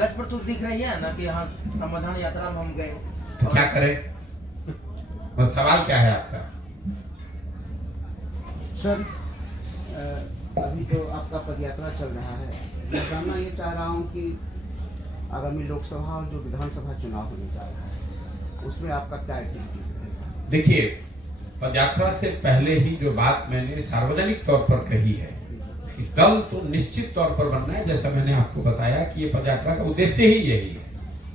कागज पर तो दिख रही है ना कि हाँ समाधान यात्रा में हम गए। तो क्या करें? बस सवाल क्या है आपका? सर अभी जो आपका पदयात्रा चल रहा है, मैं जानना ये चाह रहा हूँ कि आगामी लोकसभा और जो विधानसभा चुनाव होने जा रहा है उसमें आपका क्या एक्टिविटी रहेगा? देखिए, पदयात्रा से पहले ही जो बात मैंने सार्वजनिक तौर पर कही है कि दल तो निश्चित तौर पर बनना है, जैसा मैंने आपको बताया कि ये पदयात्रा का उद्देश्य ही यही है।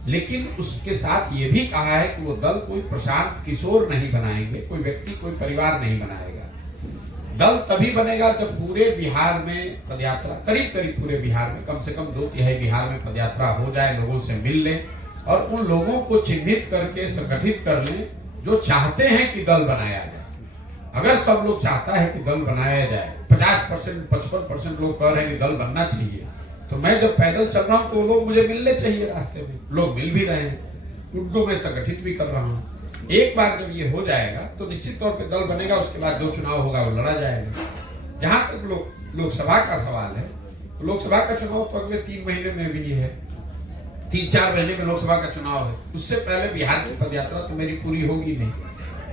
लेकिन उसके साथ ये भी कहा है कि वो दल कोई प्रशांत किशोर नहीं बनाएंगे, कोई व्यक्ति कोई परिवार नहीं बनाएगा। दल तभी बनेगा जब पूरे बिहार में पदयात्रा, करीब करीब पूरे बिहार में, कम से कम 2/3 बिहार में पदयात्रा हो जाए, लोगों से मिल ले और उन लोगों को चिन्हित करके संगठित कर लें जो चाहते हैं कि दल बनाया जाए। अगर सब लोग चाहता है कि दल बनाया जाए, 50%, 55% लोग कह रहे हैं कि दल बनना चाहिए, तो मैं जब पैदल चल रहा हूं तो लोग मुझे मिलने चाहिए रास्ते में। लोग मिल भी रहे हैं, उनको मैं संगठित भी कर रहा हूं। एक बार जब ये हो जाएगा तो निश्चित तौर पे दल बनेगा, उसके बाद जो चुनाव होगा वो लड़ा जाएगा। जहां तक लोकसभा का सवाल है, तो लोकसभा का चुनाव तो अगले 3 महीने में भी है, 3-4 महीने में लोकसभा का चुनाव है। उससे पहले बिहार की पदयात्रा तो मेरी पूरी होगी नहीं।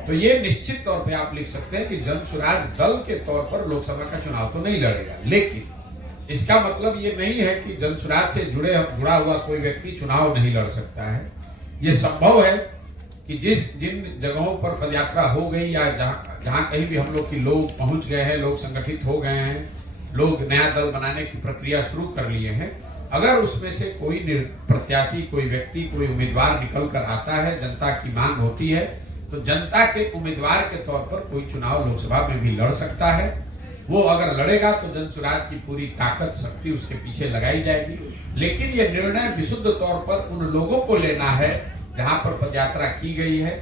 तो ये निश्चित तौर पे आप लिख सकते हैं कि जन स्वराज दल के तौर पर लोकसभा का चुनाव तो नहीं लड़ेगा। लेकिन इसका मतलब ये नहीं है कि जन स्वराज से जुड़ा हुआ कोई व्यक्ति चुनाव नहीं लड़ सकता है। ये संभव है कि जिन जगहों पर पदयात्रा हो गई या जहां कहीं भी हम लोग की लोग पहुंच गए हैं, लोग संगठित हो गए हैं, लोग नया दल बनाने की प्रक्रिया शुरू कर लिए हैं, अगर उसमें से कोई प्रत्याशी, कोई व्यक्ति, कोई उम्मीदवार निकल कर आता है, जनता की मांग होती है, तो जनता के उम्मीदवार के तौर पर कोई चुनाव लोकसभा में भी लड़ सकता है। वो अगर लड़ेगा तो जन स्वराज की पूरी ताकत, शक्ति उसके पीछे लगाई जाएगी। लेकिन ये निर्णय विशुद्ध तौर पर उन लोगों को लेना है जहां पर पदयात्रा की गई है।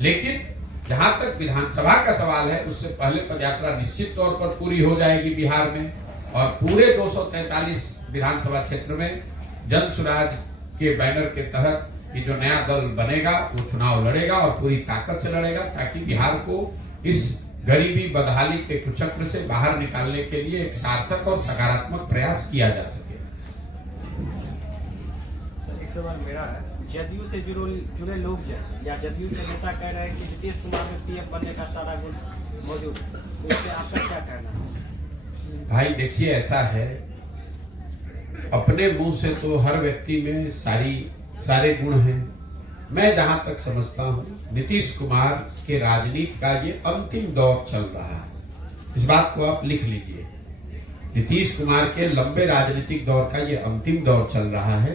लेकिन जहां तक विधानसभा का सवाल है, उससे पहले पदयात्रा निश्चित तौर पर पूरी हो जाएगी बिहार में, और पूरे 243 विधानसभा क्षेत्र में जन स्वराज के बैनर के तहत ये जो नया दल बनेगा वो चुनाव लड़ेगा और पूरी ताकत से लड़ेगा, ताकि बिहार को इस गरीबी बदहाली के कुचक्र से बाहर निकालने के लिए एक सार्थक और सकारात्मक प्रयास किया जा सके। सर, एक सवाल मेरा है, जदयू से जुड़े लोग या जदयू के नेता कह रहे हैं कि नीतीश कुमार में पीएम बनने का सारा गुण मौजूद है, इससे आपका क्या कहना है? भाई देखिए, ऐसा है, अपने मुंह से तो हर व्यक्ति में सारे गुण हैं। मैं जहां तक समझता हूं, नीतीश कुमार के राजनीति का ये अंतिम दौर चल रहा है। इस बात को आप लिख लीजिए, नीतीश कुमार के लंबे राजनीतिक दौर का ये अंतिम दौर चल रहा है।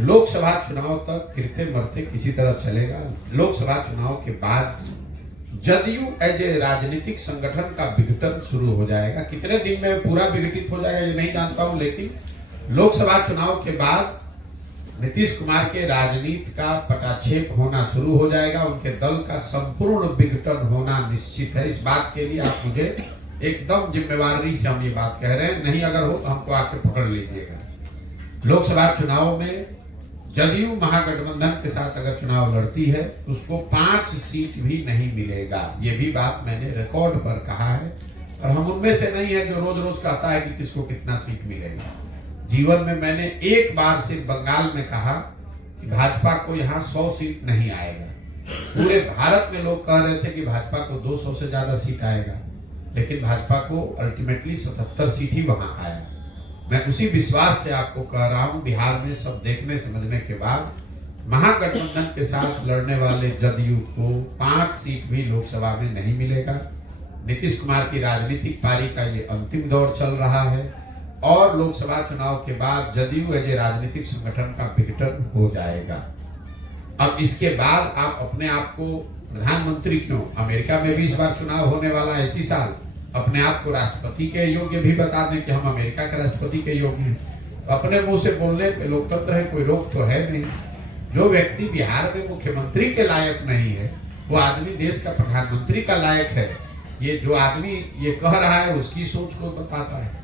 लोकसभा चुनाव तक गिरते मरते किसी तरह चलेगा। लोकसभा चुनाव के बाद जदयू एज ए राजनीतिक संगठन का विघटन शुरू हो जाएगा। कितने दिन में पूरा विघटित हो जाएगा ये नहीं जानता हूं, लेकिन लोकसभा चुनाव के बाद नीतीश कुमार के राजनीति का पटाक्षेप होना शुरू हो जाएगा। उनके दल का संपूर्ण विघटन होना निश्चित है। इस बात के लिए आप मुझे एकदम जिम्मेवारी से हम ये बात कह रहे हैं, नहीं अगर हो तो हमको आके पकड़ लीजिएगा। लोकसभा चुनाव में जदयू महागठबंधन के साथ अगर चुनाव लड़ती है तो उसको 5 सीट भी नहीं मिलेगा। ये भी बात मैंने रिकॉर्ड पर कहा है, और हम उनमें से नहीं है जो रोज रोज कहता है कि किसको कितना सीट मिलेगा। जीवन में मैंने एक बार सिर्फ बंगाल में कहा कि भाजपा को यहाँ 100 सीट नहीं आएगा। पूरे भारत में लोग कह रहे थे कि भाजपा को 200 से ज्यादा सीट आएगा, लेकिन भाजपा को अल्टीमेटली 77 सीट ही वहां आया। मैं उसी विश्वास से आपको कह रहा हूं, बिहार में सब देखने समझने के बाद महागठबंधन के साथ लड़ने वाले जदयू को 5 सीट भी लोकसभा में नहीं मिलेगा। नीतीश कुमार की राजनीतिक पारी का ये अंतिम दौर चल रहा है, और लोकसभा चुनाव के बाद जदयू एज ए राजनीतिक संगठन का विघटन हो जाएगा। अब इसके बाद आप अपने आप को प्रधानमंत्री क्यों, अमेरिका में भी इस बार चुनाव होने वाला है इसी साल, अपने आप को राष्ट्रपति के योग्य भी बता दें कि हम अमेरिका के राष्ट्रपति के योग्य हैं। तो अपने मुंह से बोलने पे लोकतंत्र है, कोई रोक तो है नहीं। जो व्यक्ति बिहार में मुख्यमंत्री के लायक नहीं है, वो आदमी देश का प्रधानमंत्री का लायक है। ये जो आदमी ये कह रहा है उसकी सोच को बताता है।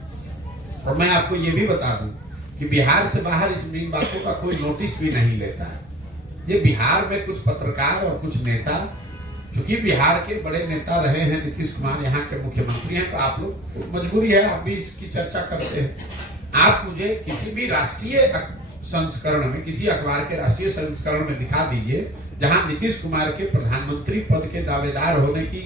और मैं आपको ये भी बता दूं कि बिहार से बाहर इन बातों का कोई नोटिस भी नहीं लेता है। ये बिहार में कुछ पत्रकार और कुछ नेता, चूंकि बिहार के बड़े नेता रहे हैं नीतीश कुमार, यहाँ के मुख्यमंत्री हैं, तो आप लोग मजबूरी है, आप भी इसकी चर्चा करते हैं। आप मुझे किसी भी राष्ट्रीय संस्करण में, किसी अखबार के राष्ट्रीय संस्करण में दिखा दीजिए जहां नीतीश कुमार के प्रधानमंत्री पद के दावेदार होने की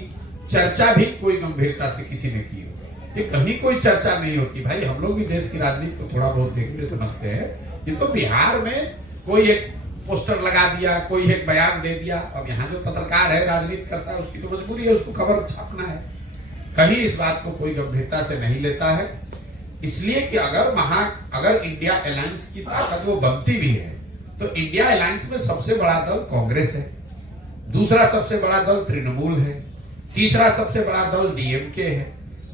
चर्चा भी कोई गंभीरता से किसी ने की हो। ये कहीं कोई चर्चा नहीं होती। भाई हम लोग भी देश की राजनीति को थोड़ा बहुत देखते समझते हैं। ये तो बिहार में कोई एक पोस्टर लगा दिया, कोई एक बयान दे दिया। अब यहाँ जो पत्रकार है, राजनीति करता है, उसकी तो मजबूरी है, उसको खबर छापना है। कहीं इस बात को कोई गंभीरता से नहीं लेता है। इसलिए कि अगर इंडिया अलायंस की ताकत वो बनती भी है तो इंडिया अलायंस में सबसे बड़ा दल कांग्रेस है, दूसरा सबसे बड़ा दल तृणमूल है, तीसरा सबसे बड़ा दल डीएमके है।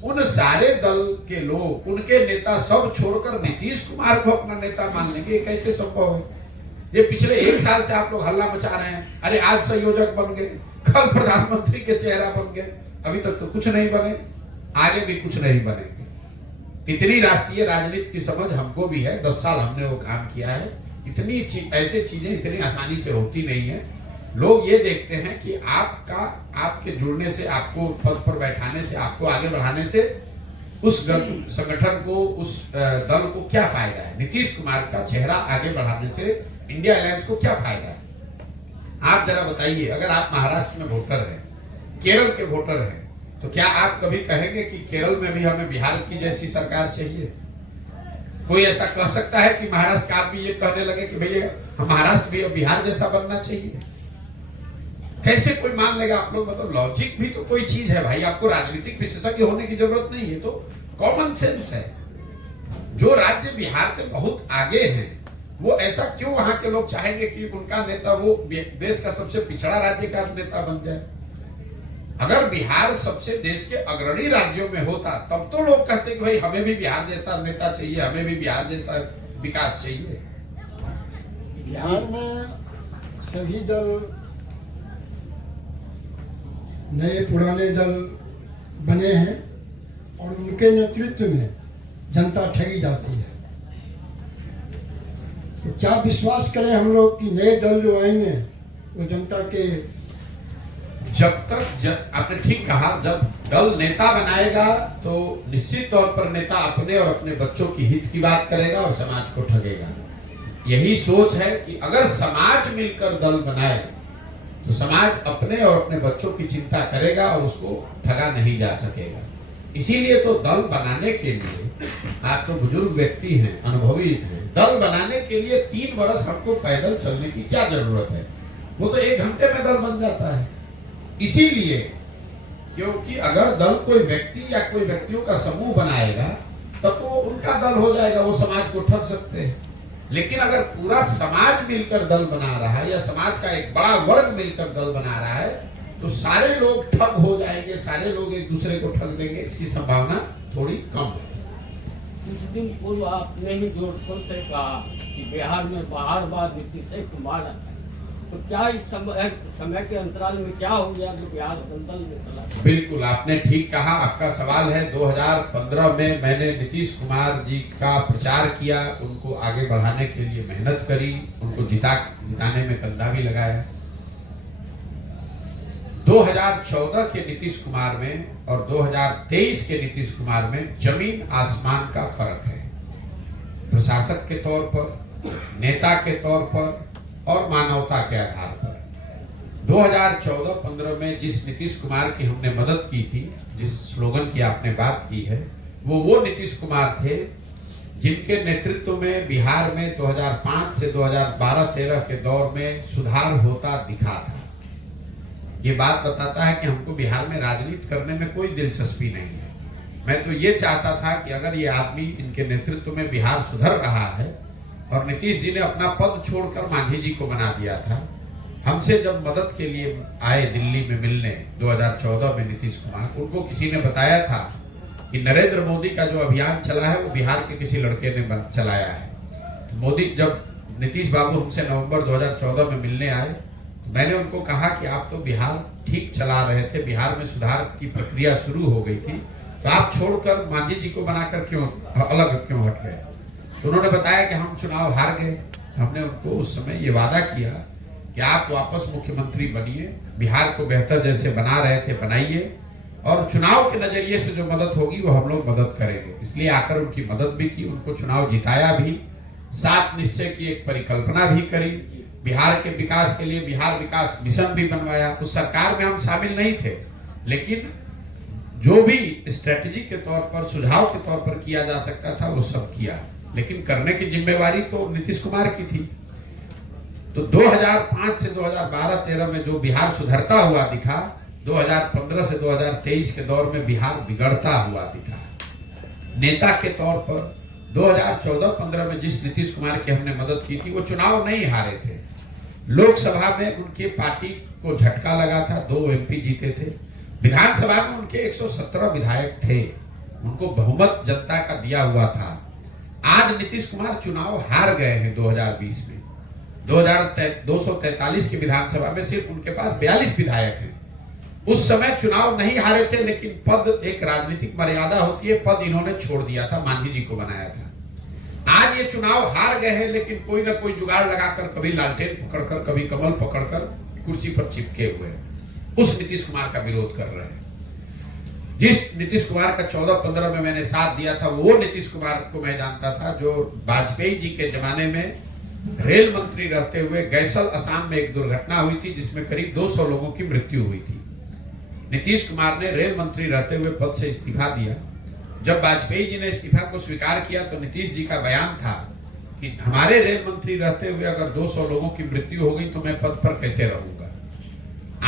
उन सारे दल के लोग, उनके नेता सब छोड़कर नीतीश कुमार को अपना नेता मान लेंगे, कैसे संभव है? ये पिछले 1 साल से आप लोग हल्ला मचा रहे हैं। अरे आज संयोजक बन गए, कल प्रधानमंत्री के चेहरा बन गए, अभी तक तो कुछ नहीं बने, आगे भी कुछ नहीं बनेंगे। इतनी राष्ट्रीय राजनीति की समझ हमको भी है, 10 साल हमने वो काम किया है। इतनी ऐसे चीजें इतनी आसानी से होती नहीं है। लोग ये देखते हैं कि आपके जुड़ने से, आपको पद पर बैठाने से, आपको आगे बढ़ाने से उस संगठन को, उस दल को क्या फायदा है। नीतीश कुमार का चेहरा आगे बढ़ाने से इंडिया अलायंस को क्या फायदा है? आप जरा बताइए। अगर आप महाराष्ट्र में वोटर हैं, केरल के वोटर हैं, तो क्या आप कभी कहेंगे कि केरल में भी हमें बिहार की जैसी सरकार चाहिए? कोई ऐसा कह सकता है कि महाराष्ट्र का आप भी ये कहने लगे कि भैया महाराष्ट्र भी अब बिहार जैसा बनना चाहिए? कैसे कोई मान लेगा? आप लोग मतलब लॉजिक भी तो कोई चीज है भाई। आपको राजनीतिक विशेषज्ञ होने की जरूरत नहीं है, तो कॉमन सेंस है। जो राज्य बिहार से बहुत आगे हैं, वो ऐसा क्यों वहां के लोग चाहेंगे कि उनका नेता वो देश का सबसे पिछड़ा राज्य का नेता बन जाए? अगर बिहार सबसे देश के अग्रणी राज्यों में होता तब तो लोग कहते कि भाई हमें भी बिहार जैसा नेता चाहिए, हमें भी बिहार जैसा विकास चाहिए। बिहार में सभी दल, नए पुराने दल बने हैं और उनके नेतृत्व में जनता ठगी जाती है। तो क्या विश्वास करें हम लोग कि नए दल जो आएंगे वो जनता के आपने ठीक कहा, जब दल नेता बनाएगा तो निश्चित तौर पर नेता अपने और अपने बच्चों की हित की बात करेगा और समाज को ठगेगा। यही सोच है कि अगर समाज मिलकर दल बनाए तो समाज अपने और अपने बच्चों की चिंता करेगा और उसको ठगा नहीं जा सकेगा। इसीलिए तो दल बनाने के लिए, आप तो बुजुर्ग व्यक्ति हैं, अनुभवी हैं, दल बनाने के लिए 3 वर्ष हमको पैदल चलने की क्या जरूरत है? वो तो 1 घंटे में दल बन जाता है। इसीलिए क्योंकि अगर दल कोई व्यक्ति या कोई व्यक्तियों का समूह बनाएगा तब तो उनका दल हो जाएगा, वो समाज को ठग सकते हैं। लेकिन अगर पूरा समाज मिलकर दल बना रहा है या समाज का एक बड़ा वर्ग मिलकर दल बना रहा है तो सारे लोग ठग हो जाएंगे, सारे लोग एक दूसरे को ठग देंगे। इसकी संभावना थोड़ी कम है। कुछ दिन पूर्व आपने ही जोर शोर से कहा कि बिहार में बार नीतीश कुमार आता है, तो क्या इस समय के अंतराल में क्या हो गया जो बिहार दलदल में चला? बिल्कुल आपने ठीक कहा। आपका सवाल है 2015 में मैंने नीतीश कुमार जी का प्रचार किया, उनको आगे बढ़ाने के लिए मेहनत करी, उनको जिताने में कंधा भी लगाया। 2014 के नीतीश कुमार में और 2023 के नीतीश कुमार में जमीन आसमान का फर्क है। प्रशासक के तौर पर, नेता के तौर पर और मानवता के आधार पर। 2014-15 में जिस नीतीश कुमार की हमने मदद की थी, जिस स्लोगन की आपने बात की है, वो नीतीश कुमार थे जिनके नेतृत्व में बिहार में 2005 से 2012-13 के दौर में सुधार होता दिखा था। ये बात बताता है कि हमको बिहार में राजनीति करने में कोई दिलचस्पी नहीं है। मैं तो ये चाहता था कि अगर ये आदमी, इनके नेतृत्व में बिहार सुधर रहा है, और नीतीश जी ने अपना पद छोड़कर मांझी जी को बना दिया था। हमसे जब मदद के लिए आए दिल्ली में मिलने 2014 में नीतीश कुमार, उनको किसी ने बताया था कि नरेंद्र मोदी का जो अभियान चला है वो बिहार के किसी लड़के ने चलाया है। तो मोदी, जब नीतीश बाबू हमसे नवंबर 2014 में मिलने आए तो मैंने उनको कहा कि आप तो बिहार ठीक चला रहे थे, बिहार में सुधार की प्रक्रिया शुरू हो गई थी, तो आप छोड़कर मांझी जी को बनाकर क्यों अलग क्यों हट गए? तो उन्होंने बताया कि हम चुनाव हार गए। हमने उनको उस समय ये वादा किया कि आप वापस मुख्यमंत्री बनिए, बिहार को बेहतर जैसे बना रहे थे बनाइए, और चुनाव के नजरिए से जो मदद होगी वो हम लोग मदद करेंगे। इसलिए आकर उनकी मदद भी की, उनको चुनाव जिताया भी। 7 निश्चय की एक परिकल्पना भी करी, बिहार के विकास के लिए बिहार विकास मिशन भी बनवाया। उस सरकार में हम शामिल नहीं थे, लेकिन जो भी स्ट्रेटेजी के तौर पर, सुझाव के तौर पर किया जा सकता था वो सब किया, लेकिन करने की जिम्मेवारी तो नीतीश कुमार की थी। तो 2005 से 2012-13 में जो बिहार सुधरता हुआ दिखा, 2015 से 2023 के दौर में बिहार बिगड़ता हुआ दिखा। नेता के तौर पर 2014-15 में जिस नीतीश कुमार की हमने मदद की थी, वो चुनाव नहीं हारे थे। लोकसभा में उनकी पार्टी को झटका लगा था, 2 MP जीते थे। विधानसभा में उनके 117 विधायक थे, उनको बहुमत जनता का दिया हुआ था। आज नीतीश कुमार चुनाव हार गए हैं 2020 में। 243 की विधानसभा में सिर्फ उनके पास 42 विधायक हैं। उस समय चुनाव नहीं हारे थे, लेकिन पद एक राजनीतिक मर्यादा होती है, पद इन्होंने छोड़ दिया था, मांझी जी को बनाया था। आज ये चुनाव हार गए हैं, लेकिन कोई ना कोई जुगाड़ लगाकर, कभी लालटेन पकड़कर, कभी कमल पकड़कर कुर्सी पर चिपके हुए हैं। उस नीतीश कुमार का विरोध कर रहे हैं। जिस नीतीश कुमार का 14-15 में मैंने साथ दिया था, वो नीतीश कुमार को मैं जानता था जो वाजपेयी जी के जमाने में रेल मंत्री रहते हुए गैसल असम में एक दुर्घटना हुई थी, जिसमें करीब 200 लोगों की मृत्यु हुई थी। नीतीश कुमार ने रेल मंत्री रहते हुए पद से इस्तीफा दिया। जब वाजपेयी जी ने इस्तीफा को स्वीकार किया तो नीतीश जी का बयान था कि हमारे रेल मंत्री रहते हुए अगर 200 लोगों की मृत्यु हो गई तो मैं पद पर कैसे रहूंगा।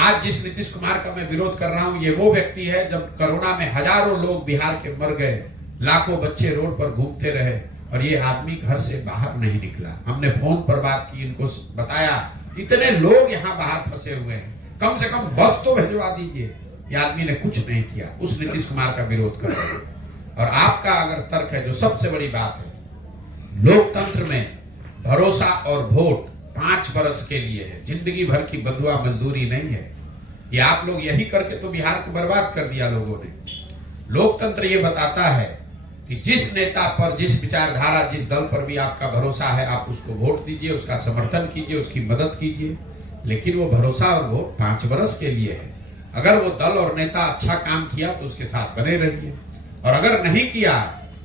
आज जिस नीतीश कुमार का मैं विरोध कर रहा हूं, ये वो व्यक्ति है जब कोरोना में हजारों लोग बिहार के मर गए, लाखों बच्चे रोड पर घूमते रहे और ये आदमी घर से बाहर नहीं निकला। हमने फोन पर बात की, इनको बताया इतने लोग यहाँ बाहर फंसे हुए हैं, कम से कम बस तो भिजवा दीजिए। ये आदमी ने कुछ नहीं किया। उस नीतीश कुमार का विरोध कर रहे हैं। और आपका अगर तर्क है, जो सबसे बड़ी बात है, लोकतंत्र में भरोसा और वोट 5 वर्ष के लिए है, जिंदगी भर की बंधुआ मजदूरी नहीं है। ये आप लोग यही करके तो बिहार को बर्बाद कर दिया लोगों ने। लोकतंत्र ये बताता है कि जिस नेता पर, जिस विचारधारा, जिस दल पर भी आपका भरोसा है, आप उसको वोट दीजिए, उसका समर्थन कीजिए, उसकी मदद कीजिए, लेकिन वो भरोसा और वोट 5 वर्ष के लिए है। अगर वो दल और नेता अच्छा काम किया तो उसके साथ बने रहिए, और अगर नहीं किया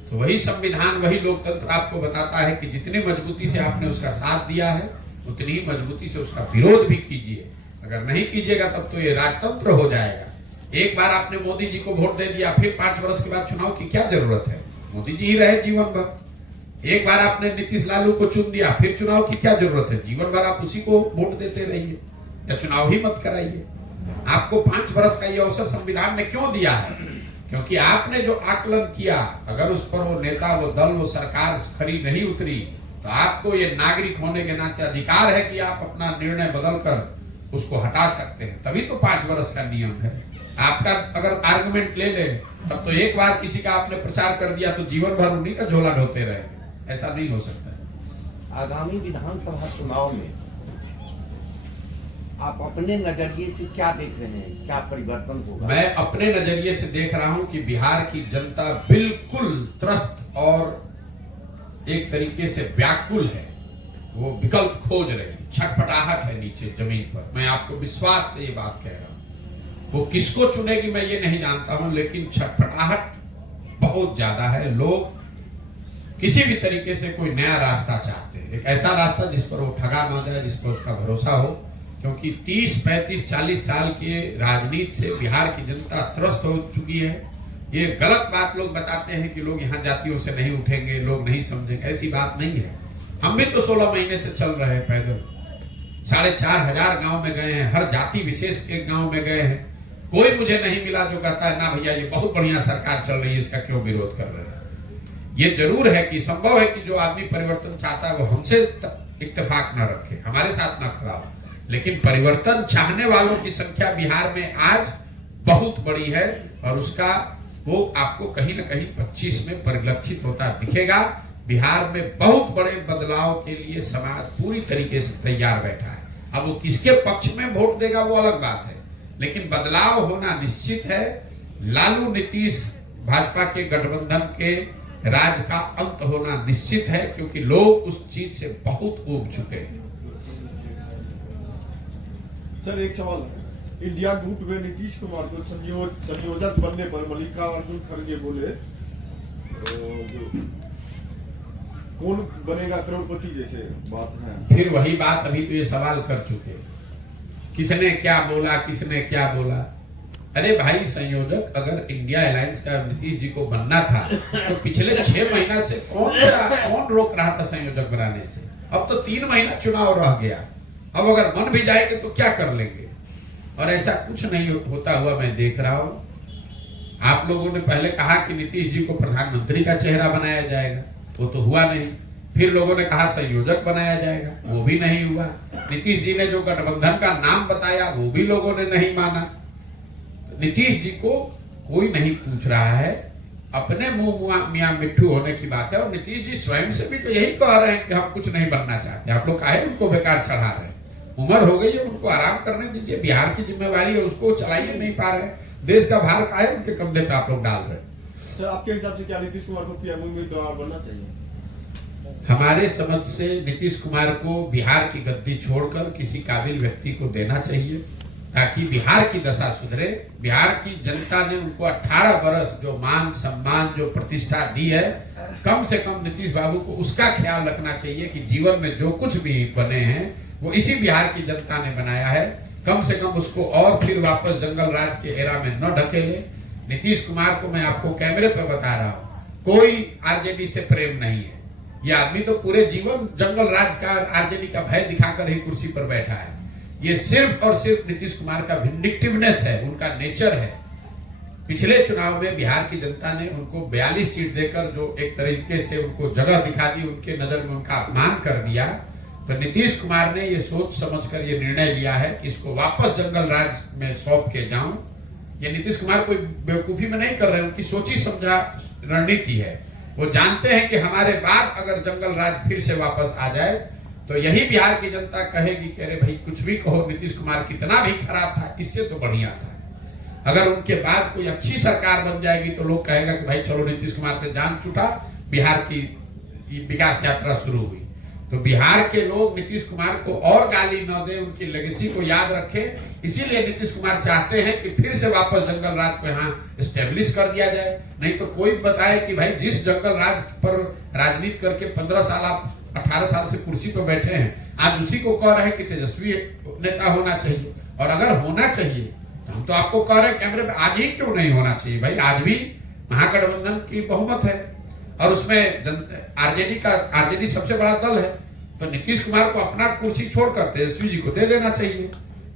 तो वही संविधान, वही लोकतंत्र आपको बताता है कि जितनी मजबूती से आपने उसका साथ दिया है, उतनी ही मजबूती से उसका विरोध भी कीजिए। अगर नहीं कीजिएगा तब तो ये राजतंत्र हो जाएगा। एक बार आपने मोदी जी को वोट दे दिया, फिर 5 वर्ष के बाद चुनाव की क्या जरूरत है? मोदी जी ही रहे जीवन भर। एक बार आपने नीतीश लालू को चुन दिया, फिर चुनाव की क्या जरूरत है? जीवन भर आप उसी को वोट देते रहिए, या चुनाव ही मत कराइए। आपको 5 वर्ष का ये अवसर संविधान ने क्यों दिया है? क्योंकि आपने जो आकलन किया, अगर उस पर वो नेता, वो दल, वो सरकार खरी नहीं उतरी, तो आपको ये नागरिक होने के नाते अधिकार है कि आप अपना निर्णय बदलकर उसको हटा सकते हैं। तभी तो 5 वर्ष का नियम है। आपका अगर आर्गुमेंट ले ले, तब तो एक बार किसी का आपने प्रचार कर दिया तो जीवन भर उन्हीं का झोला ढोते रहेंगे। ऐसा नहीं हो सकता। आगामी विधानसभा चुनाव में आप अपने नजरिए से क्या देख रहे हैं, क्या परिवर्तन होगा? मैं अपने नजरिए से देख रहा हूं कि बिहार की जनता बिल्कुल त्रस्त और एक तरीके से व्याकुल है। वो विकल्प खोज रही, छटपटाहट है नीचे जमीन पर। मैं आपको विश्वास से ये बात कह रहा हूं। वो किसको चुनेगी मैं ये नहीं जानता हूं, लेकिन छटपटाहट बहुत ज्यादा है। लोग किसी भी तरीके से कोई नया रास्ता चाहते हैं, एक ऐसा रास्ता जिस पर वो ठगा ना जाए, जिस पर उसका भरोसा हो। क्योंकि 30, 35, 40 साल के राजनीति से बिहार की जनता त्रस्त हो चुकी है। ये गलत बात लोग बताते हैं कि लोग यहाँ जातियों से नहीं उठेंगे, लोग नहीं समझेंगे। ऐसी बात नहीं है। हम भी तो 16 महीने से चल रहे हैं पैदल। 4,500 गांव में गए हैं, हर जाति विशेष के गांव में गए हैं। कोई मुझे नहीं मिला जो कहता है ना भैया ये बहुत बढ़िया सरकार चल रही है, इसका क्यों विरोध कर रहे हैं। ये जरूर है कि संभव है कि जो आदमी परिवर्तन चाहता है वो हमसे इत्तेफाक न रखे, हमारे साथ न खड़ा हो, लेकिन परिवर्तन चाहने वालों की संख्या बिहार में आज बहुत बड़ी है। और उसका वो आपको कहीं ना कहीं 25 में परिलक्षित होता दिखेगा। बिहार में बहुत बड़े बदलाव के लिए समाज पूरी तरीके से तैयार बैठा है। अब वो किसके पक्ष में वोट देगा वो अलग बात है, लेकिन बदलाव होना निश्चित है। लालू नीतीश भाजपा के गठबंधन के राज का अंत होना निश्चित है, क्योंकि लोग उस चीज से बहुत ऊब चुके हैं। सर एक सवाल है, इंडिया गुट में नीतीश कुमार को संयोजक बनने पर मल्लिकार्जुन खड़गे बोले जो कौन बनेगा करोड़पति जैसे बात है। फिर वही बात, अभी तो ये सवाल कर चुके, किसने क्या बोला, किसने क्या बोला। अरे भाई संयोजक अगर इंडिया अलायंस का नीतीश जी को बनना था तो पिछले 6 महीना से कौन रोक रहा था संयोजक बनाने से। अब तो 3 महीना चुनाव रह गया, अब अगर मन भी जाएंगे तो क्या कर लेंगे। और ऐसा कुछ नहीं होता हुआ मैं देख रहा हूं। आप लोगों ने पहले कहा कि नीतीश जी को प्रधानमंत्री का चेहरा बनाया जाएगा, वो तो हुआ नहीं। फिर लोगों ने कहा संयोजक बनाया जाएगा, वो भी नहीं हुआ। नीतीश जी ने जो गठबंधन का नाम बताया वो भी लोगों ने नहीं माना। नीतीश जी को कोई नहीं पूछ रहा है, अपने मुंह मियां मिट्ठू होने की बात है। और नीतीश जी स्वयं से भी तो यही कह रहे हैं कि हम कुछ नहीं बनना चाहते। आप लोग काहे उनको बेकार चढ़ा रहे हैं। उम्र हो गई है, उनको आराम करने दीजिए। बिहार की जिम्मेवारी है, उसको चलाइए नहीं पा रहे। देश का भार काहे उनके कंधे पे आप लोग डाल रहे हैं। सर आपके हिसाब से क्या नीतीश कुमार को पीएम उम्मीदवार बनना चाहिए? हमारे समझ से नीतीश कुमार को बिहार की गद्दी छोड़कर किसी काबिल व्यक्ति को देना चाहिए, ताकि बिहार की दशा सुधरे। बिहार की जनता ने उनको 18 बरस जो मान सम्मान जो प्रतिष्ठा दी है, कम से कम नीतीश बाबू को उसका ख्याल रखना चाहिए कि जीवन में जो कुछ भी बने हैं वो इसी बिहार की जनता ने बनाया है। कम से कम उसको और फिर वापस जंगल राज के एरा में न ढकेले। नीतीश कुमार को मैं आपको कैमरे पर बता रहा हूँ, कोई आरजेडी से प्रेम नहीं है। ये आदमी तो पूरे जीवन जंगल राज का, आरजेडी का भय दिखाकर ही कुर्सी पर बैठा है। ये सिर्फ और सिर्फ नीतीश कुमार का विंडिक्टिवनेस है, उनका नेचर है। पिछले चुनाव में बिहार की जनता ने उनको 42 सीट देकर जो एक तरीके से उनको जगह दिखा दी, उनके नजर में उनका अपमान कर दिया। तो नीतीश कुमार ने ये सोच समझकर ये निर्णय लिया है कि इसको वापस जंगल राज में सौंप के जाऊं। ये नीतीश कुमार कोई बेवकूफी में नहीं कर रहे हैं, उनकी सोची समझा रणनीति है। वो जानते हैं कि हमारे बाद अगर जंगल राज फिर से वापस आ जाए तो यही बिहार की जनता कहेगी कि अरे भाई कुछ भी कहो, नीतीश कुमार कितना भी खराब था, इससे तो बढ़िया था। अगर उनके बाद कोई अच्छी सरकार बन जाएगी तो लोग कहेगा कि भाई चलो नीतीश कुमार से जान छूटा, बिहार की विकास यात्रा शुरू हुई। तो बिहार के लोग नीतीश कुमार को और गाली न दे, उनकी लेगेसी को याद रखें। इसीलिए नीतीश कुमार चाहते हैं कि फिर से वापस जंगल राज को यहाँ एस्टेब्लिश कर दिया जाए। नहीं तो कोई बताए कि भाई जिस जंगल राज पर राजनीति करके 15 साल आप 18 साल से कुर्सी पर बैठे हैं, आज उसी को कह रहे हैं कि तेजस्वी नेता होना चाहिए। और अगर होना चाहिए तो हम तो आपको कह रहे हैं कैमरे पे, आज ही क्यों नहीं होना चाहिए भाई। आज भी महागठबंधन की बहुमत है और उसमें आरजेडी सबसे बड़ा दल है। तो नीतीश कुमार को अपना कुर्सी छोड़कर तेजस्वी जी को दे देना चाहिए,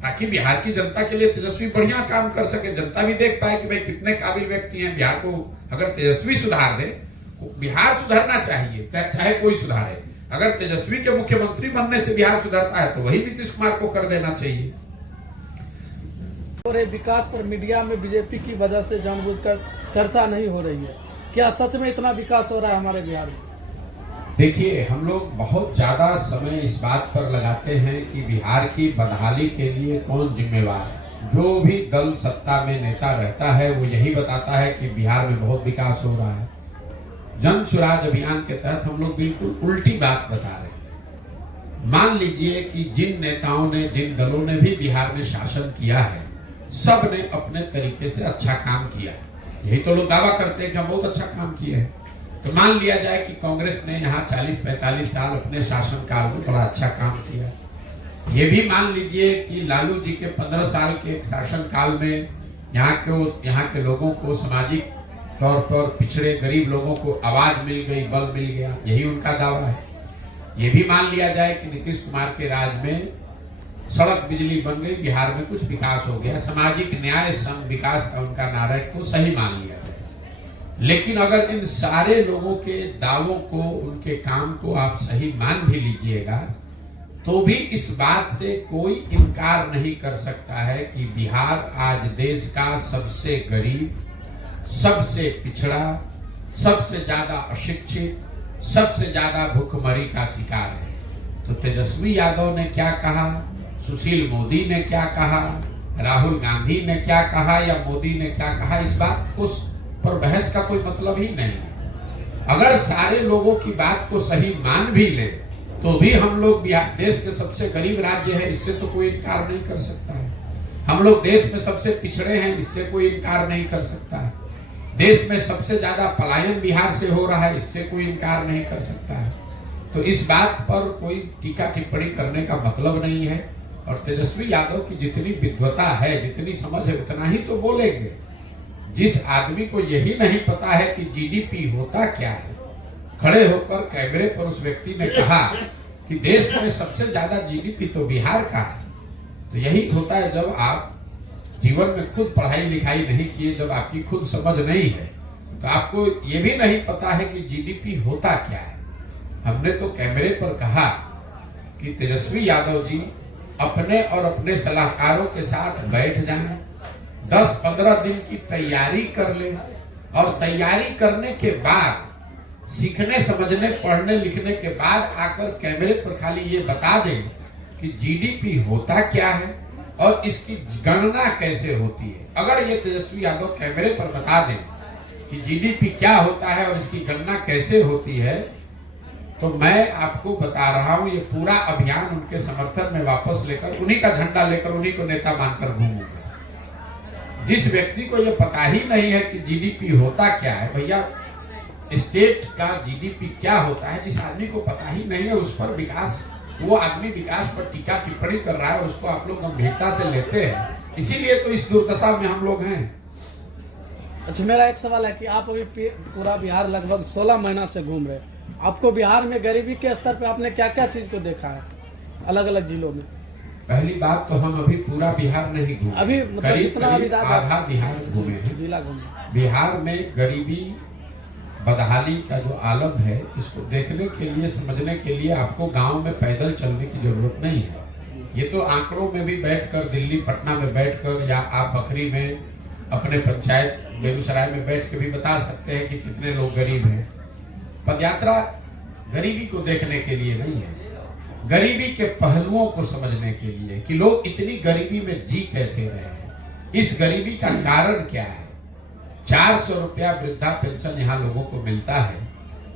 ताकि बिहार की जनता के लिए तेजस्वी बढ़िया काम कर सके। जनता भी देख पाए कि भाई कितने काबिल व्यक्ति हैं। बिहार को अगर तेजस्वी सुधार दे, बिहार सुधरना चाहिए, चाहे कोई सुधारे। अगर तेजस्वी के मुख्यमंत्री बनने से बिहार सुधरता है तो वही नीतीश कुमार को कर देना चाहिए। और विकास पर मीडिया में बीजेपी की वजह से जानबूझकर चर्चा नहीं हो रही है। क्या सच में इतना विकास हो रहा है हमारे बिहार में? देखिए, हम लोग बहुत ज्यादा समय इस बात पर लगाते हैं कि बिहार की बदहाली के लिए कौन जिम्मेवार है। जो भी दल सत्ता में नेता रहता है वो यही बताता है कि बिहार में बहुत विकास हो रहा है। जन सुराज अभियान के तहत हम लोग बिल्कुल उल्टी बात बता रहे हैं। मान लीजिए कि जिन नेताओं ने, जिन दलों ने भी बिहार में शासन किया है, सब ने अपने तरीके से अच्छा काम किया। यही तो लोग दावा करते हैं कि हम बहुत अच्छा काम किए हैं। तो मान लिया जाए कि कांग्रेस ने यहाँ 40-45 साल अपने शासनकाल में बड़ा अच्छा काम किया। ये भी मान लीजिए कि लालू जी के 15 साल के शासनकाल में यहाँ के लोगों को सामाजिक तौर पर पिछड़े गरीब लोगों को आवाज मिल गई, बल मिल गया। यही उनका दावा है। ये भी मान लिया जाए कि नीतीश कुमार के राज में सड़क बिजली बन गई, बिहार में कुछ विकास हो गया। सामाजिक न्याय संघ विकास का उनका नारा को सही मान लिया जाए। लेकिन अगर इन सारे लोगों के दावों को, उनके काम को आप सही मान भी लीजिएगा तो भी इस बात से कोई इनकार नहीं कर सकता है कि बिहार आज देश का सबसे गरीब, सबसे पिछड़ा, सबसे ज्यादा अशिक्षित, सबसे ज्यादा भूखमरी का शिकार है। तो तेजस्वी यादव ने क्या कहा, सुशील मोदी ने क्या कहा, राहुल गांधी ने क्या कहा या मोदी ने क्या कहा, इस बात को पर बहस का कोई मतलब ही नहीं है। अगर सारे लोगों की बात को सही मान भी ले तो भी हम लोग बिहार देश के सबसे गरीब राज्य है, इससे तो कोई इनकार नहीं कर सकता है। हम लोग देश में सबसे पिछड़े हैं, इससे कोई इनकार नहीं कर सकता है। देश में सबसे ज्यादा पलायन बिहार से हो रहा है, इससे कोई इनकार नहीं कर सकता है। तो इस बात पर कोई टीका टिप्पणी करने का मतलब नहीं है। और तेजस्वी यादव की जितनी विद्वता है, जितनी समझ है, उतना ही तो बोलेंगे। जिस आदमी को यही नहीं पता है कि जीडीपी होता क्या है, खड़े होकर कैमरे पर उस व्यक्ति ने कहा कि देश में सबसे ज्यादा जीडीपी तो बिहार का है। तो यही होता है जब आप जीवन में खुद पढ़ाई लिखाई नहीं किए, जब आपकी खुद समझ नहीं है, तो आपको ये भी नहीं पता है कि जीडीपी होता क्या है। हमने तो कैमरे पर कहा कि तेजस्वी यादव जी अपने और अपने सलाहकारों के साथ बैठ जाएं, 10-15 दिन की तैयारी कर लें और तैयारी करने के बाद, सीखने समझने पढ़ने लिखने के बाद आकर कैमरे पर खाली ये बता दें कि जीडीपी होता क्या है और इसकी गणना कैसे होती है। अगर ये तेजस्वी यादव कैमरे पर बता दें कि जीडीपी क्या होता है और इसकी गणना कैसे होती है, तो मैं आपको बता रहा हूं ये पूरा अभियान उनके समर्थन में वापस लेकर, उन्हीं का झंडा लेकर, उन्हीं को नेता मानकर घूमूंगा। जिस व्यक्ति को ये पता ही नहीं है कि जीडीपी होता क्या है, भैया स्टेट का जीडीपी क्या होता है, जिस आदमी को पता ही नहीं है, उस पर विकास, वो आदमी विकास पर टीका टिप्पणी कर रहा है, उसको आप लोग गंभीरता से लेते हैं। इसीलिए तो इस दुर्दशा में हम लोग हैं। अच्छा, मेरा एक सवाल है कि आप अभी पूरा बिहार लगभग 16 महीना से घूम रहे हैं, आपको बिहार में गरीबी के स्तर पे आपने क्या क्या चीज को देखा है अलग अलग जिलों में? पहली बात तो हम अभी पूरा बिहार नहीं घूमे, अभी मतलब कितना अभी आधा बिहार घूमे हैं। जिला घूमे। बिहार में गरीबी बदहाली का जो आलम है, इसको देखने के लिए, समझने के लिए आपको गांव में पैदल चलने की जरूरत नहीं है। ये तो आंकड़ों में भी बैठकर, दिल्ली पटना में बैठकर, या आप बखरी में अपने पंचायत बेगूसराय में बैठ के भी बता सकते हैं कि कितने लोग गरीब हैं। पदयात्रा गरीबी को देखने के लिए नहीं है, गरीबी के पहलुओं को समझने के लिए कि लोग इतनी गरीबी में जी कैसे रहे हैं, इस गरीबी का कारण क्या है। 400 रुपया वृद्धा पेंशन यहाँ लोगों को मिलता है,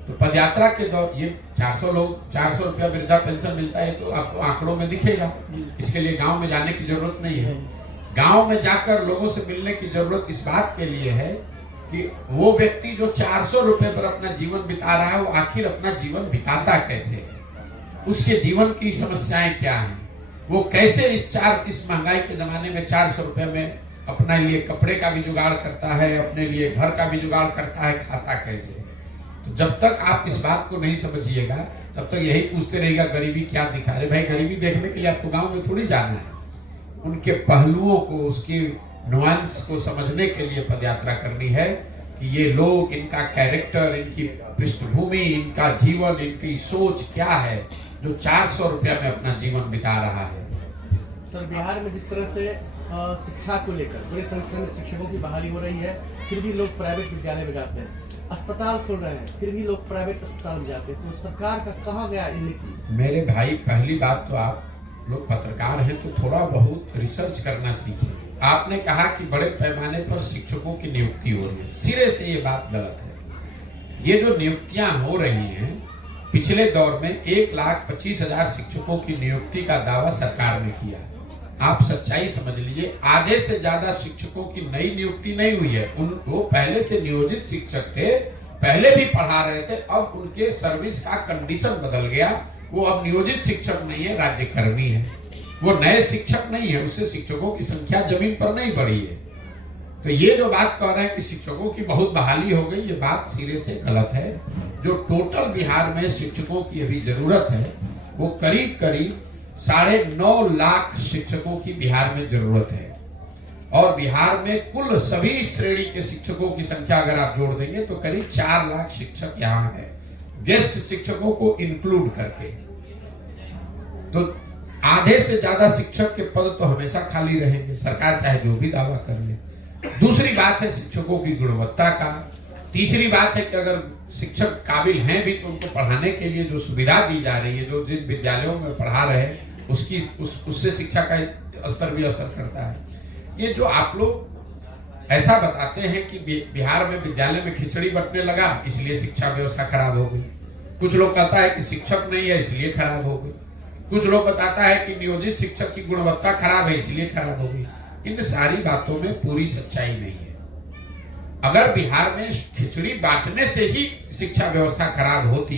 तो पदयात्रा के दौर ये 400 रुपया वृद्धा पेंशन मिलता है, तो आपको आंकड़ों में दिखेगा। इसके लिए गांव में जाने की जरूरत नहीं है। गांव में जाकर लोगों से मिलने की जरूरत इस बात के लिए है कि वो व्यक्ति जो 400 रुपए पर अपना जीवन बिता रहा है, वो आखिर अपना जीवन बिताता कैसे है, उसके जीवन की समस्याएं क्या हैं, वो कैसे इस महंगाई के जमाने में 400 रुपए में अपने लिए कपड़े का भी जुगाड़ करता है, अपने लिए घर का भी जुगाड़ करता है, खाता कैसे। तो जब तक आप इस बात को नहीं समझिएगा, तब तक यही पूछते रहिएगा गरीबी क्या दिखा रहे। भाई गरीबी देखने के लिए आपको गाँव में थोड़ी जाना है, उनके पहलुओं को, उसके नुआंस को समझने के लिए पदयात्रा करनी है कि ये लोग, इनका कैरेक्टर, इनकी पृष्ठभूमि, इनका जीवन, इनकी सोच क्या है, जो 400 रुपया में अपना जीवन बिता रहा है। सर, बिहार में जिस तरह से शिक्षा को लेकर बड़ी संख्या में शिक्षकों की बहाली हो रही है, फिर भी लोग प्राइवेट विद्यालय में जाते हैं, अस्पताल खोल रहे हैं, फिर भी लोग प्राइवेट अस्पताल में जाते हैं, तो सरकार का कहाँ गया इन नीति? मेरे भाई, पहली बात तो आप लोग पत्रकार हैं तो थोड़ा बहुत रिसर्च करना सीखिए। आपने कहा कि बड़े पैमाने पर शिक्षकों की नियुक्ति हो रही है, सिरे से ये बात गलत है। ये जो नियुक्तियां हो रही हैं, पिछले दौर में 1,25,000 शिक्षकों की नियुक्ति का दावा सरकार ने किया। आप सच्चाई समझ लीजिए, आधे से ज्यादा शिक्षकों की नई नियुक्ति नहीं हुई है। उनको पहले से नियोजित शिक्षक थे, पहले भी पढ़ा रहे थे, अब उनके सर्विस का कंडीशन बदल गया, वो अब नियोजित शिक्षक नहीं है, राज्यकर्मी है, वो नए शिक्षक नहीं है, उससे शिक्षकों की संख्या जमीन पर नहीं बढ़ी है। तो ये जो बात कह रहे हैं कि शिक्षकों की बहुत बहाली हो गई, ये बात सिरे से गलत है। जो टोटल बिहार में शिक्षकों की अभी जरूरत है, वो करीब करीब 9.5 लाख शिक्षकों की बिहार में जरूरत है। और बिहार में कुल सभी श्रेणी के शिक्षकों की संख्या अगर आप जोड़ देंगे तो करीब 4 लाख शिक्षक यहाँ है, गेस्ट शिक्षकों को इंक्लूड करके। तो आधे से ज्यादा शिक्षक के पद तो हमेशा खाली रहेंगे, सरकार चाहे जो भी दावा कर ले। दूसरी बात है शिक्षकों की गुणवत्ता का। तीसरी बात है कि अगर शिक्षक काबिल हैं भी तो उनको पढ़ाने के लिए जो सुविधा दी जा रही है, जो जिन विद्यालयों में पढ़ा रहे हैं, उससे शिक्षा का स्तर भी असर करता है। ये जो आप लोग ऐसा बताते हैं कि बिहार में विद्यालय में खिचड़ी बंटने लगा इसलिए शिक्षा व्यवस्था खराब हो गई, कुछ लोग कहता है कि शिक्षक नहीं है इसलिए खराब हो गई, कुछ लोग बताता है कि नियोजित शिक्षक की गुणवत्ता खराब है इसलिए खराब हो गई। इन सारी बातों में पूरी सच्चाई नहीं है। अगर बिहार में खिचड़ी बांटने से ही शिक्षा व्यवस्था खराब होती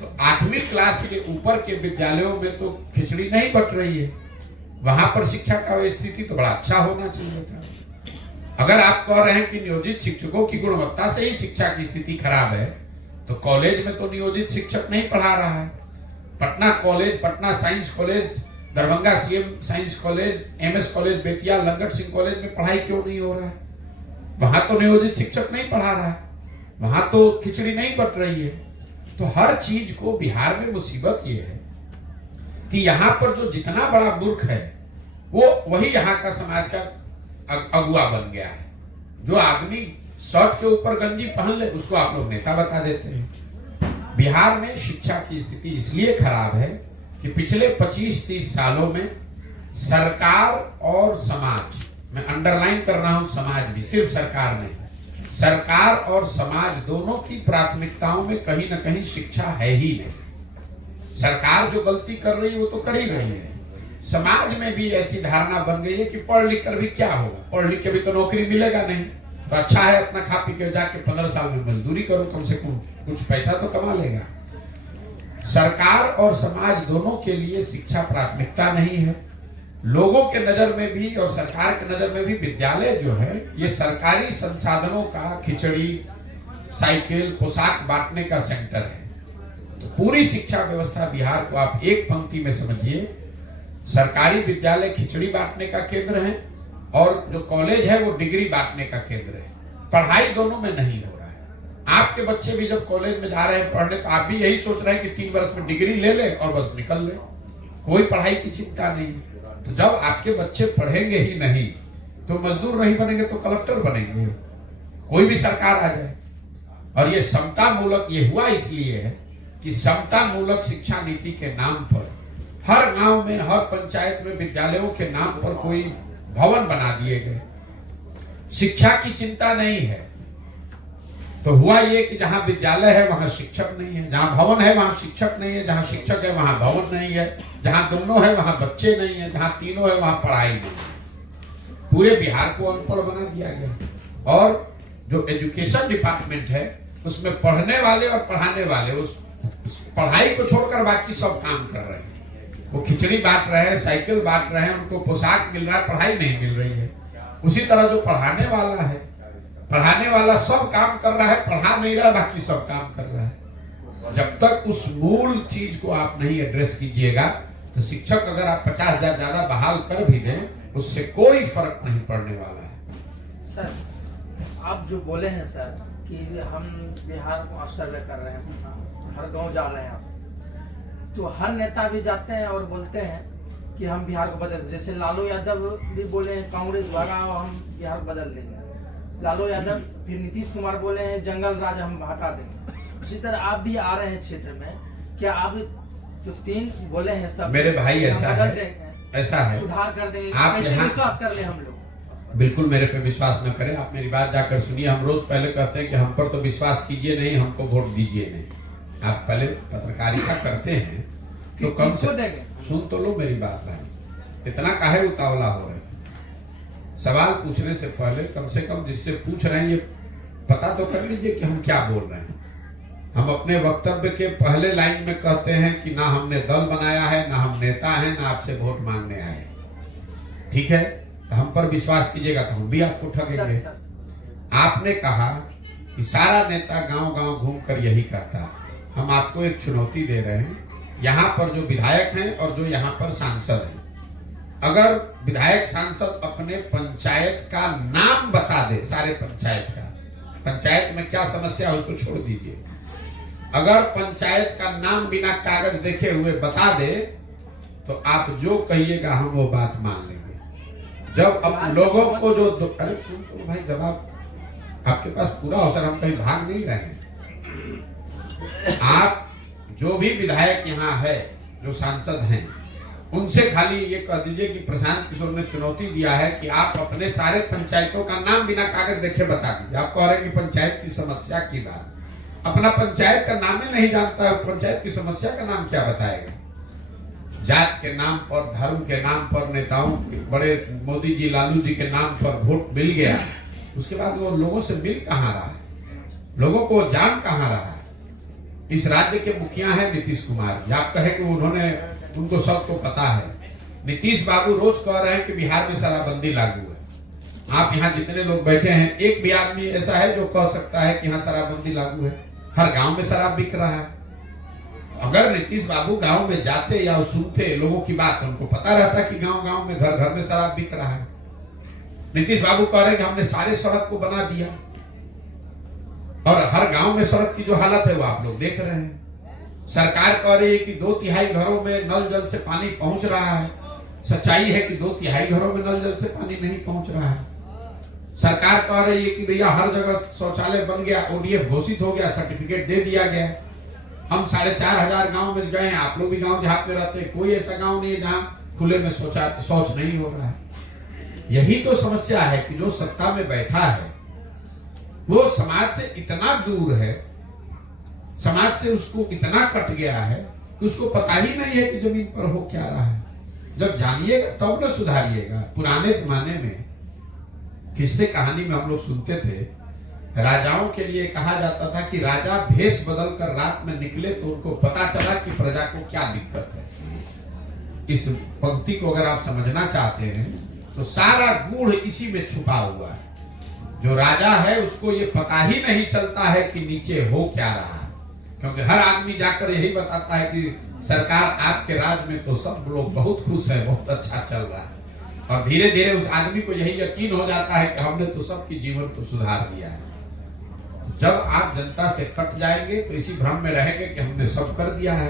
तो 8वीं क्लास के ऊपर के विद्यालयों में तो खिचड़ी नहीं बट रही है, वहां पर शिक्षा का स्थिति तो बड़ा अच्छा होना चाहिए था। अगर आप कह रहे हैं कि नियोजित शिक्षकों की गुणवत्ता से ही शिक्षा की स्थिति खराब है, तो कॉलेज में तो नियोजित शिक्षक नहीं पढ़ा रहा है। Patna college, Patna science college, Darbhanga CM science college, MS college Bettiah, Langat Singh college में पढ़ाई क्यों नहीं हो रहा है? वहां तो नियोजित शिक्षक नहीं पढ़ा रहा है, वहां तो खिचड़ी नहीं बट रही है। तो हर चीज को बिहार में मुसीबत ये है कि यहाँ पर जो जितना बड़ा मूर्ख है वो वही यहाँ का समाज का अगुआ बन गया है। जो आदमी शर्ट के ऊपर गंजी पहन ले उसको आप लोग नेता बता देते हैं। बिहार में शिक्षा की स्थिति इसलिए खराब है कि पिछले 25-30 सालों में सरकार और समाज, मैं अंडरलाइन कर रहा हूं समाज भी, सिर्फ सरकार नहीं, सरकार और समाज दोनों की प्राथमिकताओं में कहीं ना कहीं शिक्षा है ही नहीं। सरकार जो गलती कर रही है वो तो कर ही रही है, समाज में भी ऐसी धारणा बन गई है कि पढ़ लिख कर भी क्या होगा, पढ़ लिख के भी तो नौकरी मिलेगा नहीं, तो अच्छा है अपना खा पी के जाके 15 साल में मजदूरी करो, कम से कम कुछ पैसा तो कमा लेगा। सरकार और समाज दोनों के लिए शिक्षा प्राथमिकता नहीं है। लोगों के नजर में भी और सरकार के नजर में भी विद्यालय जो है ये सरकारी संसाधनों का खिचड़ी, साइकिल, पोशाक बांटने का सेंटर है। तो पूरी शिक्षा व्यवस्था बिहार को आप एक पंक्ति में समझिए, सरकारी विद्यालय खिचड़ी बांटने का केंद्र है और जो कॉलेज है वो डिग्री बांटने का केंद्र है। पढ़ाई दोनों में नहीं हो रहा है। आपके बच्चे भी जब कॉलेज में जा रहे हैं पढ़ने तो आप भी यही सोच रहे हैं कि 3 वर्ष में डिग्री ले ले और बस निकल ले, कोई पढ़ाई की चिंता नहीं। तो जब आपके बच्चे पढ़ेंगे ही नहीं तो मजदूर नहीं बनेंगे तो कलेक्टर बनेंगे, कोई भी सरकार आ जाए। और ये समता मूलक ये हुआ इसलिए है कि समता मूलक शिक्षा नीति के नाम पर हर गांव में, हर पंचायत में विद्यालयों के नाम पर कोई भवन बना दिए गए। शिक्षा की चिंता नहीं है तो हुआ ये कि जहां विद्यालय है वहां शिक्षक नहीं है, जहां भवन है वहां शिक्षक नहीं है, जहां शिक्षक है वहां भवन नहीं है, जहां दोनों है वहां बच्चे नहीं है, जहां तीनों है वहां पढ़ाई नहीं है। पूरे बिहार को अनपढ़ बना दिया गया। और जो एजुकेशन डिपार्टमेंट है उसमें पढ़ने वाले और पढ़ाने वाले उस पढ़ाई को छोड़कर बाकी सब काम कर रहे हैं। वो खिचड़ी बांट रहे हैं, साइकिल बांट रहे हैं, उनको पोशाक मिल रहा है, पढ़ाई नहीं मिल रही है। उसी तरह जो पढ़ाने वाला है, पढ़ाने वाला सब काम कर रहा है, पढ़ा नहीं रहा, बाकी सब काम कर रहा है। जब तक उस मूल चीज को आप नहीं एड्रेस कीजिएगा तो शिक्षक अगर आप 50,000 ज्यादा बहाल कर भी दें उससे कोई फर्क नहीं पड़ने वाला है। सर आप जो बोले हैं सर कि हम बिहार को आप सर्वे कर रहे हैं, हर गांव जा रहे हैं आप, तो हर नेता भी जाते हैं और बोलते हैं कि हम बिहार को बदल, जैसे लालू यादव भी बोले हैं कांग्रेस भागा और हम बिहार बदल देंगे, लालू यादव, फिर नीतीश कुमार बोले हैं जंगल राज हम हटा देंगे। उसी तरह आप भी आ रहे हैं क्षेत्र में, क्या आप जो 3 बोले हैं सब मेरे भाई ऐसा है सुधार कर देंगे, आप कैसे विश्वास कर ले हम लोग? बिल्कुल मेरे पे विश्वास न करें, आप मेरी बात जाकर सुनिए। हम रोज पहले कहते हैं कि हम पर तो विश्वास कीजिए नहीं, हमको वोट दीजिए नहीं। आप पहले पत्रकारिता करते हैं तो कम से सुन तो लो मेरी बात भाई, इतना काहे उतावला हो रहे हैं? सवाल पूछने से पहले कम से कम जिससे पूछ रहे हैं ये पता तो कर लीजिए कि हम क्या बोल रहे हैं। हम अपने वक्तव्य के पहले लाइन में कहते हैं कि ना हमने दल बनाया है, ना हम नेता हैं, ना आपसे वोट मांगने आए। ठीक है, तो हम पर विश्वास कीजिएगा तो हम भी आपको ठगेंगे। आपने कहा कि सारा नेता गांव गांव घूमकर यही कहता है। हम आपको एक चुनौती दे रहे हैं, यहाँ पर जो विधायक हैं और जो यहाँ पर सांसद हैं, अगर विधायक सांसद अपने पंचायत का नाम बता दे, सारे पंचायत का, पंचायत में क्या समस्या है उसको छोड़ दीजिए, अगर पंचायत का नाम बिना कागज देखे हुए बता दे तो आप जो कहिएगा हम वो बात मान लेंगे। जब अब लोगों को जो अरे सुन तो भाई, जवाब आपके पास पूरा अवसर, हम कहीं भाग नहीं रहे हैं। आप जो भी विधायक यहाँ है, जो सांसद हैं, उनसे खाली ये कह दीजिए कि प्रशांत किशोर ने चुनौती दिया है कि आप अपने सारे पंचायतों का नाम बिना कागज देखे बता दीजिए। आप कह रहे हैं कि पंचायत की समस्या की बात, अपना पंचायत का नाम ही नहीं जानता है, पंचायत की समस्या का नाम क्या बताएगा? जात के नाम पर, धर्म के नाम पर नेताओं, बड़े मोदी जी, लालू जी के नाम पर वोट मिल गया, उसके बाद वो लोगों से मिल कहाँ रहा है, लोगों को जान कहाँ रहा है? इस राज्य के मुखिया हैं नीतीश कुमार जी। आप कहे कि उन्होंने उनको सबको पता है। नीतीश बाबू रोज कह रहे हैं कि बिहार में शराबबंदी लागू है। आप यहाँ जितने लोग बैठे हैं, एक भी आदमी ऐसा है जो कह सकता है कि यहाँ शराबबंदी लागू है? हर गांव में शराब बिक रहा है। अगर नीतीश बाबू गांव में जाते या सुनते लोगों की बात, उनको पता रहता कि गांव गांव में घर घर में शराब बिक रहा है। नीतीश बाबू कह रहे हैं कि हमने सारे सड़क को बना दिया, और हर गांव में सड़क की जो हालत है वो आप लोग देख रहे हैं। सरकार कह रही है कि 2/3 घरों में नल जल से पानी पहुंच रहा है। सच्चाई है कि 2/3 घरों में नल जल से पानी नहीं पहुंच रहा है। सरकार कह रही है कि भैया हर जगह शौचालय बन गया, ODF घोषित हो गया, सर्टिफिकेट दे दिया गया। हम 4,500 गांव में गए हैं, आप लोग भी गांव देहात में रहते हैं, कोई ऐसा गांव नहीं है जहां खुले में शौच नहीं हो रहा है। यही तो समस्या है कि जो सत्ता में बैठा है वो समाज से इतना दूर है, समाज से उसको इतना कट गया है कि उसको पता ही नहीं है कि जमीन पर हो क्या रहा है। जब जानिएगा तब न सुधारिएगा। पुराने जमाने में किस्से कहानी में हम लोग सुनते थे, राजाओं के लिए कहा जाता था कि राजा भेष बदलकर रात में निकले तो उनको पता चला कि प्रजा को क्या दिक्कत है। इस पंक्ति को अगर आप समझना चाहते हैं तो सारा गूढ़ इसी में छुपा हुआ है। जो राजा है उसको ये पता ही नहीं चलता है कि नीचे हो क्या रहा है, क्योंकि हर आदमी जाकर यही बताता है कि सरकार आपके राज में तो सब लोग बहुत खुश है, बहुत अच्छा चल रहा है। और धीरे धीरे उस आदमी को यही यकीन हो जाता है कि हमने तो सबकी जीवन को सुधार दिया है। जब आप जनता से कट जाएंगे तो इसी भ्रम में रहेंगे कि हमने सब कर दिया है।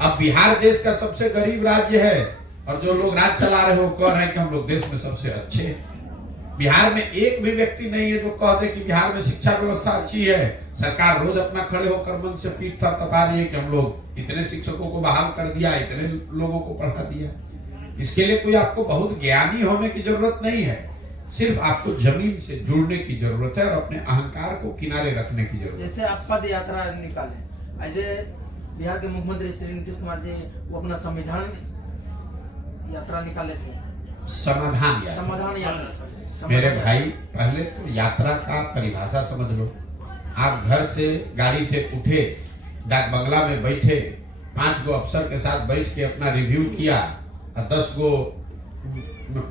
अब बिहार देश का सबसे गरीब राज्य है और जो लोग राज चला रहे हो कह रहे हैं कि हम लोग देश में सबसे अच्छे हैं। बिहार में एक भी व्यक्ति नहीं है जो कहते कि बिहार में शिक्षा व्यवस्था अच्छी है। सरकार रोज अपना खड़े होकर मन से पीठ थपथपा रही है कि हम लोग इतने शिक्षकों को बहाल कर दिया, इतने लोगों को पढ़ा दिया। इसके लिए कोई आपको बहुत ज्ञानी होने की जरूरत नहीं है, सिर्फ आपको जमीन से जुड़ने की जरूरत है और अपने अहंकार को किनारे रखने की जरूरत है। जैसे आप पद यात्रा निकाले, ऐसे बिहार के मुख्यमंत्री श्री नीतीश कुमार जी वो अपना संविधान यात्रा निकाले थे। समाधान यात्रा। मेरे भाई, पहले तो यात्रा का परिभाषा समझ लो। आप घर से गाड़ी से उठे, डाक बंगला में बैठे, 5 गो अफसर के साथ बैठ के अपना रिव्यू किया और 10 गो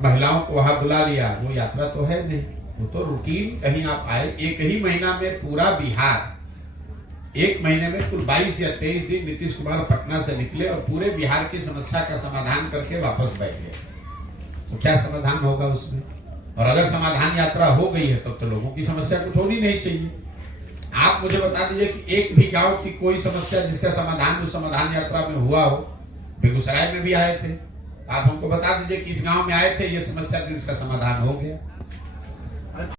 महिलाओं को वहां बुला लिया, वो यात्रा तो है नहीं। वो तो रूटीन कहीं आप आए। एक ही महीना में पूरा बिहार, एक महीने में कुल 22 या 23 दिन नीतीश कुमार पटना से निकले और पूरे बिहार की समस्या का समाधान करके वापस बैठ गए। तो क्या समाधान होगा उसमें? और अगर समाधान यात्रा हो गई है तब तो लोगों की समस्या कुछ होनी नहीं चाहिए। आप मुझे बता दीजिए कि एक भी गांव की कोई समस्या जिसका समाधान उस समाधान यात्रा में हुआ हो। बेगूसराय में भी आए थे, आप हमको बता दीजिए कि इस गांव में आए थे, ये समस्या जिसका समाधान हो गया।